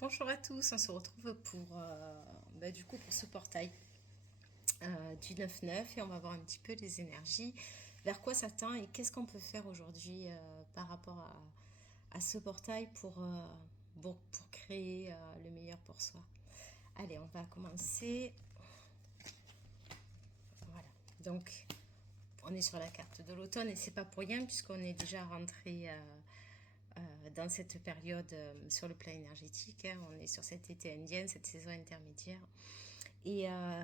Bonjour à tous, on se retrouve pour, du coup pour ce portail du 9-9 et on va voir un petit peu les énergies, vers quoi ça tend et qu'est-ce qu'on peut faire aujourd'hui par rapport à ce portail pour créer le meilleur pour soi. Allez, on va commencer. Voilà, donc on est sur la carte de l'automne et c'est pas pour rien puisqu'on est déjà rentré dans cette période sur le plan énergétique. Hein. On est sur cet été indien, cette saison intermédiaire. Et, euh,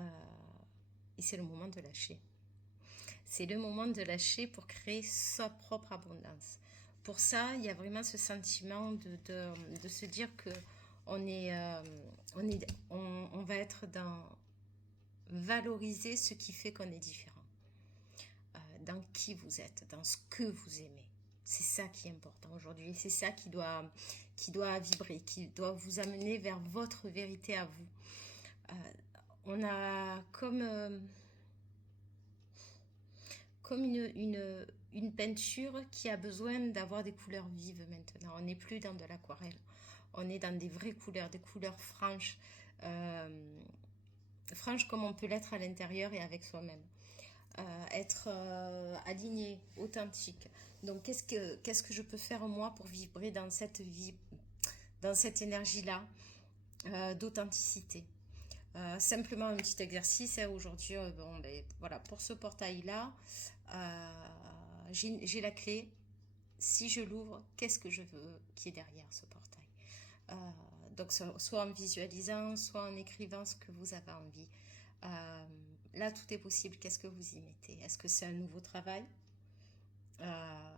et c'est le moment de lâcher. C'est le moment de lâcher pour créer sa propre abondance. Pour ça, il y a vraiment ce sentiment de se dire que on va être dans valoriser ce qui fait qu'on est différent. Dans qui vous êtes, dans ce que vous aimez. C'est ça qui est important aujourd'hui. C'est ça qui doit vibrer, qui doit vous amener vers votre vérité à vous. On a comme une peinture qui a besoin d'avoir des couleurs vives maintenant. On n'est plus dans de l'aquarelle. On est dans des vraies couleurs, des couleurs franches. Franches comme on peut l'être à l'intérieur et avec soi-même. Être aligné, authentique. Donc qu'est-ce que je peux faire moi pour vibrer dans cette vie, dans cette énergie-là d'authenticité. Simplement un petit exercice hein, aujourd'hui. Voilà, pour ce portail-là, j'ai la clé. Si je l'ouvre, qu'est-ce que je veux qui est derrière ce portail donc soit en visualisant, soit en écrivant ce que vous avez envie. Là, tout est possible. Qu'est-ce que vous y mettez? Est-ce que c'est un nouveau travail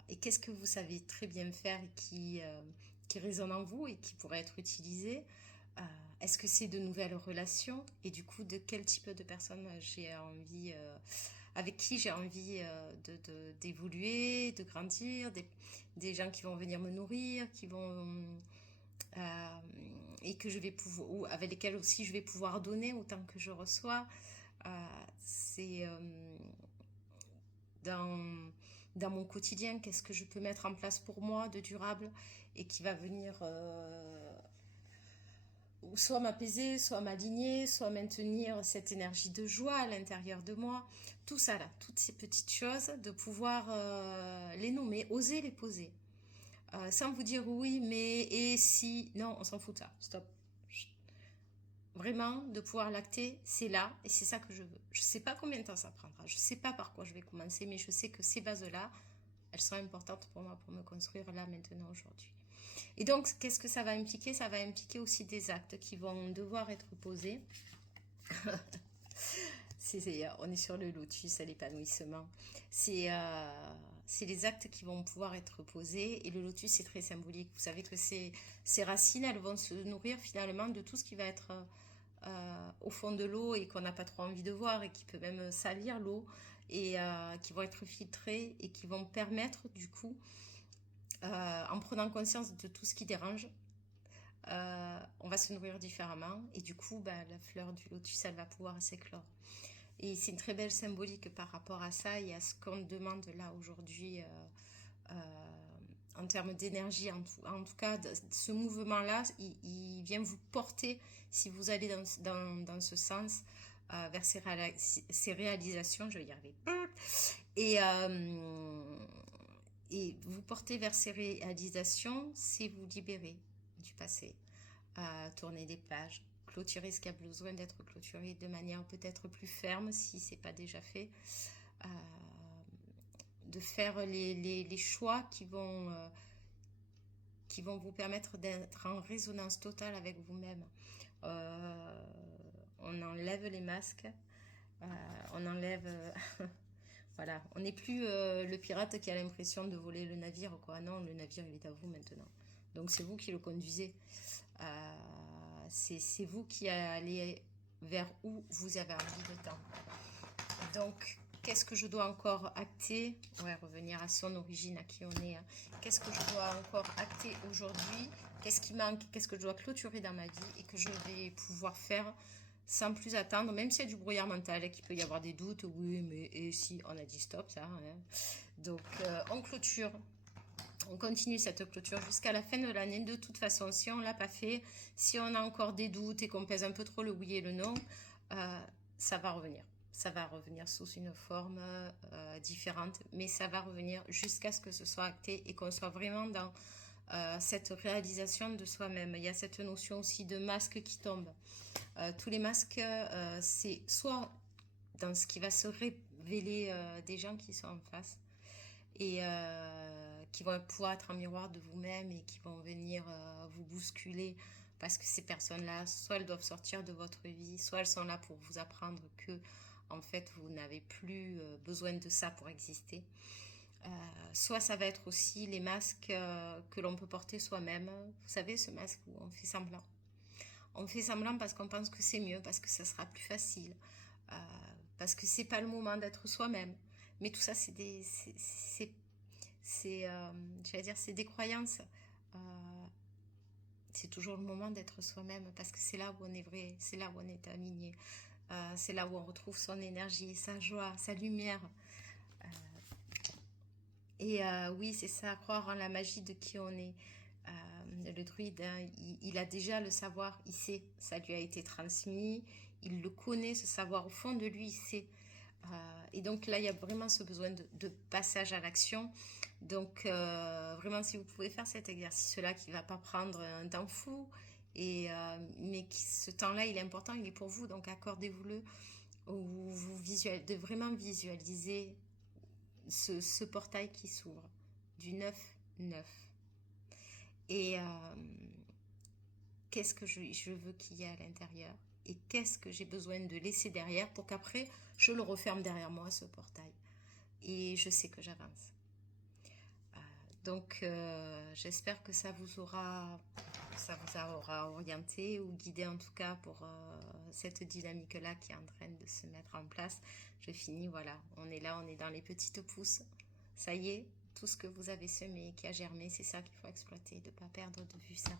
et qu'est-ce que vous savez très bien faire et qui résonne en vous et qui pourrait être utilisé est-ce que c'est de nouvelles relations et du coup de quel type de personnes j'ai envie avec qui j'ai envie d'évoluer, de grandir, des gens qui vont venir me nourrir, qui vont euh, et que je vais pouvoir, ou avec lesquels aussi je vais pouvoir donner autant que je reçois. C'est dans, dans mon quotidien, qu'est-ce que je peux mettre en place pour moi de durable et qui va venir soit m'apaiser, soit m'aligner, soit maintenir cette énergie de joie à l'intérieur de moi. Tout ça là, toutes ces petites choses, de pouvoir les nommer, oser les poser. Sans vous dire oui, mais et si, non, on s'en fout de ça, stop. Vraiment, de pouvoir lacter, c'est là et c'est ça que je veux. Je sais pas combien de temps ça prendra, je sais pas par quoi je vais commencer, mais je sais que ces bases-là, elles sont importantes pour moi pour me construire là, maintenant, aujourd'hui. Et donc, qu'est-ce que ça va impliquer? Ça va impliquer aussi des actes qui vont devoir être posés. On est sur le lotus, à l'épanouissement. C'est les actes qui vont pouvoir être posés. Et le lotus, c'est très symbolique. Vous savez que ces racines, elles vont se nourrir finalement de tout ce qui va être au fond de l'eau et qu'on n'a pas trop envie de voir et qui peut même salir l'eau et qui vont être filtrés et qui vont permettre du coup, en prenant conscience de tout ce qui dérange, on va se nourrir différemment et du coup la fleur du lotus elle va pouvoir s'éclore. Et c'est une très belle symbolique par rapport à ça et à ce qu'on demande là aujourd'hui en termes d'énergie. En tout cas, ce mouvement-là, il vient vous porter, si vous allez dans ce sens, vers ces réalisations, je vais y arriver. Et, euh, et vous porter vers ces réalisations, c'est vous libérer du passé, tourner des pages, clôturer ce qui a besoin d'être clôturé de manière peut-être plus ferme si c'est pas déjà fait, euh, de faire les choix qui vont vous permettre d'être en résonance totale avec vous-même. Euh, on enlève les masques, on enlève voilà, on n'est plus le pirate qui a l'impression de voler le navire, quoi. Non, le navire, il est à vous maintenant. Donc c'est vous qui le conduisez. C'est vous qui allez vers où vous avez envie de temps. Donc, qu'est-ce que je dois encore acter? Ouais, revenir à son origine, à qui on est. Hein. Qu'est-ce que je dois encore acter aujourd'hui? Qu'est-ce qui manque? Qu'est-ce que je dois clôturer dans ma vie et que je vais pouvoir faire sans plus attendre, même s'il y a du brouillard mental et qu'il peut y avoir des doutes, oui, mais et si on a dit stop, ça. Hein. Donc, on clôture On continue cette clôture jusqu'à la fin de l'année. De toute façon, si on ne l'a pas fait, si on a encore des doutes et qu'on pèse un peu trop le oui et le non, ça va revenir. Ça va revenir sous une forme différente, mais ça va revenir jusqu'à ce que ce soit acté et qu'on soit vraiment dans cette réalisation de soi-même. Il y a cette notion aussi de masque qui tombe. Tous les masques, c'est soit dans ce qui va se révéler des gens qui sont en face et qui vont pouvoir être un miroir de vous-même et qui vont venir vous bousculer parce que ces personnes-là, soit elles doivent sortir de votre vie, soit elles sont là pour vous apprendre que en fait vous n'avez plus besoin de ça pour exister. Soit ça va être aussi les masques que l'on peut porter soi-même. Vous savez, ce masque où on fait semblant. On fait semblant parce qu'on pense que c'est mieux, parce que ça sera plus facile, euh, parce que c'est pas le moment d'être soi-même. Mais tout ça, j'allais dire, c'est des croyances. Euh, c'est toujours le moment d'être soi-même parce que c'est là où on est vrai, c'est là où on est aligné, c'est là où on retrouve son énergie, sa joie, sa lumière. Euh, oui, c'est ça, croire en la magie de qui on est. Le druide, hein, il a déjà le savoir, il sait, ça lui a été transmis, il le connaît, ce savoir au fond de lui, il sait. Et donc là, il y a vraiment ce besoin de passage à l'action. Donc vraiment, si vous pouvez faire cet exercice-là qui ne va pas prendre un temps fou, mais ce temps-là, il est important, il est pour vous, donc accordez-vous-le, où de vraiment visualiser ce portail qui s'ouvre du 9-9. Et qu'est-ce que je veux qu'il y ait à l'intérieur et qu'est-ce que j'ai besoin de laisser derrière pour qu'après je le referme derrière moi, ce portail, et je sais que j'avance. Donc j'espère que ça vous aura orienté ou guidé, en tout cas pour cette dynamique là qui est en train de se mettre en place. Je finis, voilà, on est là, on est dans les petites pousses, ça y est, tout ce que vous avez semé, qui a germé, c'est ça qu'il faut exploiter, de ne pas perdre de vue ça,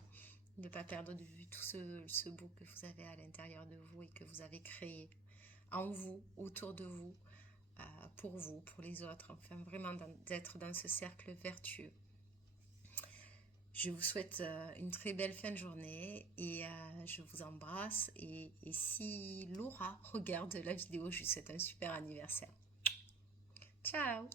de ne pas perdre de vue tout ce beau que vous avez à l'intérieur de vous et que vous avez créé en vous, autour de vous, vous, pour les autres, enfin vraiment d'être dans ce cercle vertueux. Je vous souhaite une très belle fin de journée et je vous embrasse. Et si Laura regarde la vidéo, je lui souhaite un super anniversaire. Ciao!